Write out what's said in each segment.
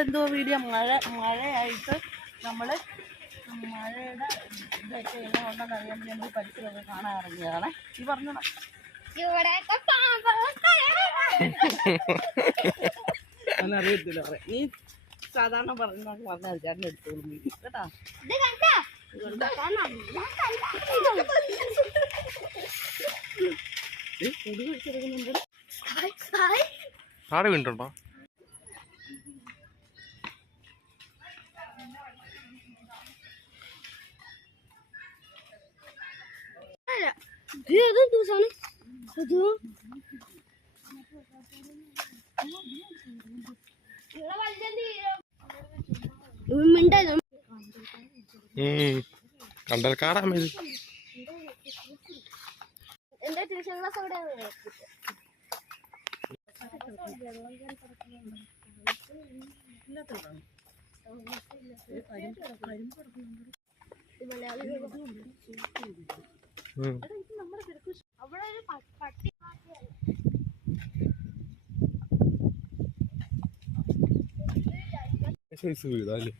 എന്തോ വീഡിയോ മഴ മഴയായിട്ട് നമ്മൾ മഴയുടെ ഇതൊക്കെ എങ്ങനെ ഉണ്ടെന്ന് അറിയാൻ വേണ്ടി നമ്മൾ പരിസരമൊക്കെ കാണാൻ ഇറങ്ങിയതാണ്. ഈ പറഞ്ഞ? അറിയത്തില്ല. നീ സാധാരണ പറഞ്ഞ പറഞ്ഞാൽ ചേട്ടൻ എടുത്തോളൂ കേട്ടാ? ഇത് കണ്ടോ? ഏത് ദിവസമാണ് അത് മിണ്ടായിരുന്നു കണ്ടൽക്കാടാ ഇത് എന്റെ ട്യൂഷൻ ക്ലാസ്. അവിടെ പട്ടി സൈസ് വീടാല്ലേ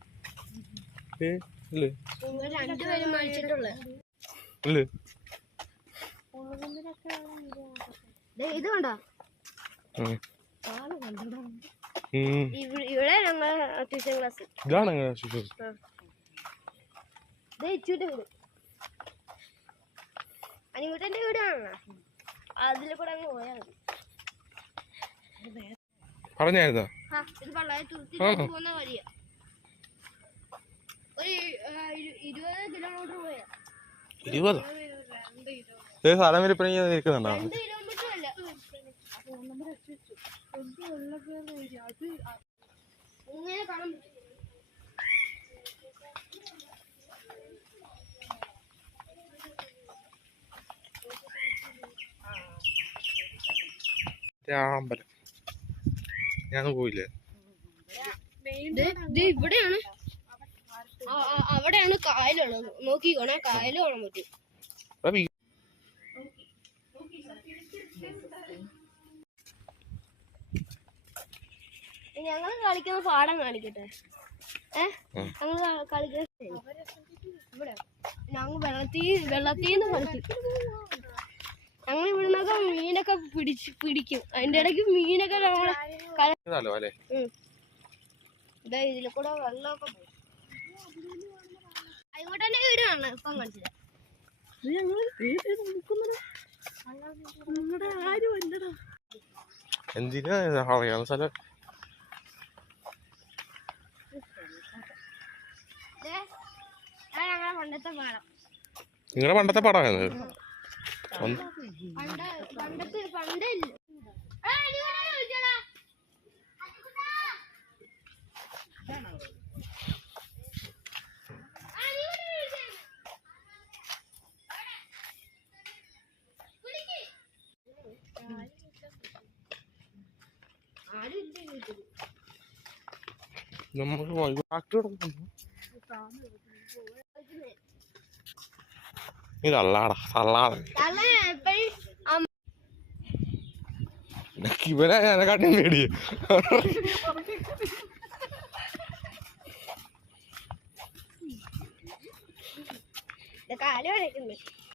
ഏ? അല്ലേ? രണ്ടുപേരും ഇത് കണ്ടോ? ഇവിടെ ഞങ്ങൾ ട്യൂഷൻ ക്ലാസ് ഇതാണ് അങ്ങനെ ശിശു ഇത് അനിമുട്ടന്റെ വീടാണോ? അതിൽ കൂടെ അങ്ങ് പോയാൽ മതി. പറഞ്ഞായിരുന്നോ? ഇത് വളരെ തുരുത്തി ആണോ? പോകുന്ന വഴിയാ. ഒരു ഇരുപത് കിലോമീറ്റർ പോയാ. ഇരുപതോ? സ്ഥലം നിൽക്കുന്നുണ്ടോ ഇങ്ങനെ കാണാൻ പറ്റും. അമ്പലം ഞാൻ പോയില്ലേ. ഇവിടെയാണ്. അവിടെയാണ് കായലുള്ളത്. നോക്കിക്കോണേ കായൽ കാണാൻ പറ്റും. ഞങ്ങൾ കളിക്കുന്ന പാടം കാണിക്കട്ടെ. ഏ? ഉം. ഞങ്ങൾ കളിക്കുന്ന ഇവിടെ. ഞങ്ങൾ വെള്ളത്തിൽ വെള്ളത്തിൽ നിന്ന് കളിക്കും. ഞങ്ങൾ ഇവിടുന്നൊക്കെ മീനൊക്കെ പിടിച്ച് പിടിക്കും. അതിന്റെ ഇടയ്ക്ക് മീനൊക്കെ നമ്മളെ ഇതാ ഇതിൽ കൂടെ വെള്ളമൊക്കെ അതുകൊണ്ട് തന്നെ വീട് കാണണം. ഇപ്പം അല്ലടാ. എന്തിനാ സ്ഥലം. നിങ്ങളുടെ പണ്ടത്തെ പണ്ട് പണ്ടത്തെ പണ്ടേ ഇല്ല. ആ, ഇനി ഇവിടെ ഇവനെ എന്നെക്കാട്ടും പേടി. കാൽ വരയ്ക്കുന്നു